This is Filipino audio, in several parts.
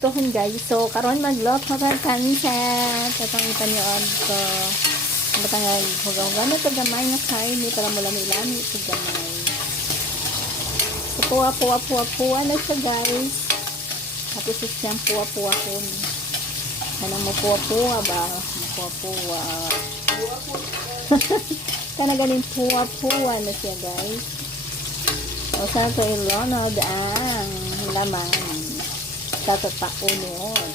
Tuhon guys. So, karon magluto ka kanset. Itong ipaniod ko. Batang hugaw-hugaw na ito gamay nga kain. Para mo lami-lami ito gamay. So, puwa-puwa-puwa-puwa na siya guys. Tapos siyang puwa-puwa ko. Kanang mo puwa-puwa ba? Puwa-puwa. Kana galing puwa-puwa na siya guys. O sa ito Ronald ang laman. Sa tataunod.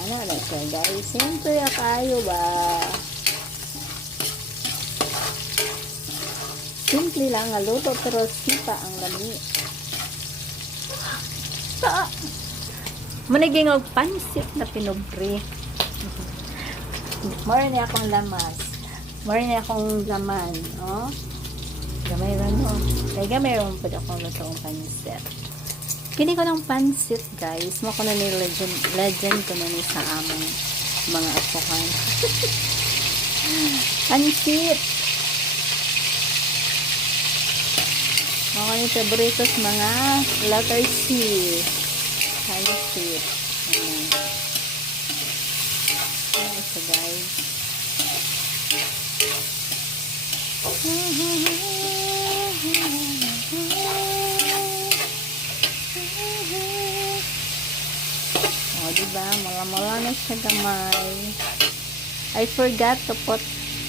Ano na siya guys? Siyempre kayo ba? Simple lang nga luto pero sipa ang lami. Ta Maniging og pansit na pinubre. More na akong lamas. More na akong laman. Oh. Gamay rin no. Kaya gamay rin pa akong luto ang pansit. Pili ko ng pansit guys. Mo ko na ni legend, legend ko na ni sa among mga apokan. pansit! Mga ni favoritos mga letter C. Pansit. Ayan. Ayan ito guys. O, oh, diba? Mula-mula na siya gamay. I forgot to put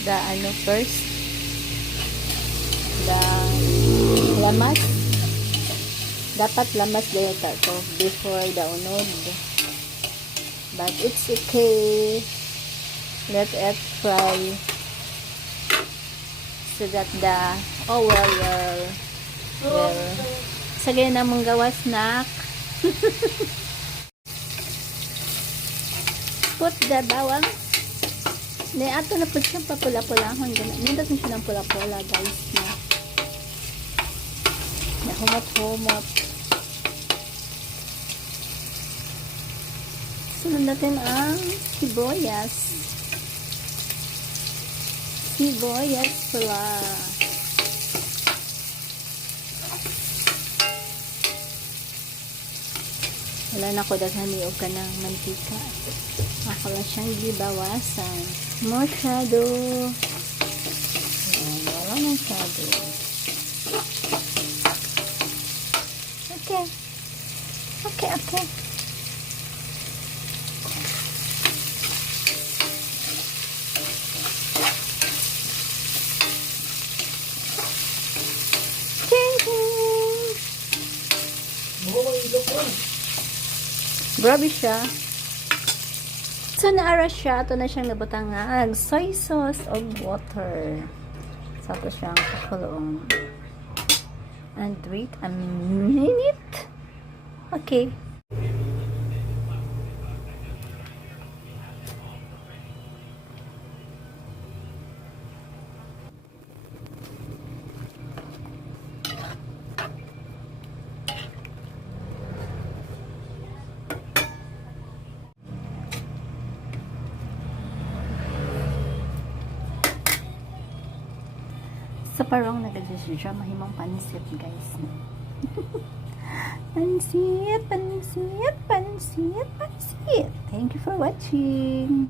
the ano first. The lamas. Dapat lamas dito to before the unod. But it's okay. Let it fry. So that the, oh well, well, well. Sagay na mong gawa snack. Put the bawang. Ni ato na po siya papula-pula. Hanggang nindot na siya ng pula-pula guys. Na. Nahumot-humot. Sunod natin ang sibuyas. Sibuyas pula. Wala na ko daghan ni og kanang mantika. Ako lang siyang gibawasan. Masyado. Ayan, wala masyado. Okay. Okay, okay. Ting, ting. Grabe siya. So, naara siya. Ito na siyang nabutangag. Soy sauce o water. So, ito siyang kakulong. And wait a minute. Okay. Sa parang nagadisya, mahimang pansit, guys. pansit, pansit, pansit, pansit. Thank you for watching.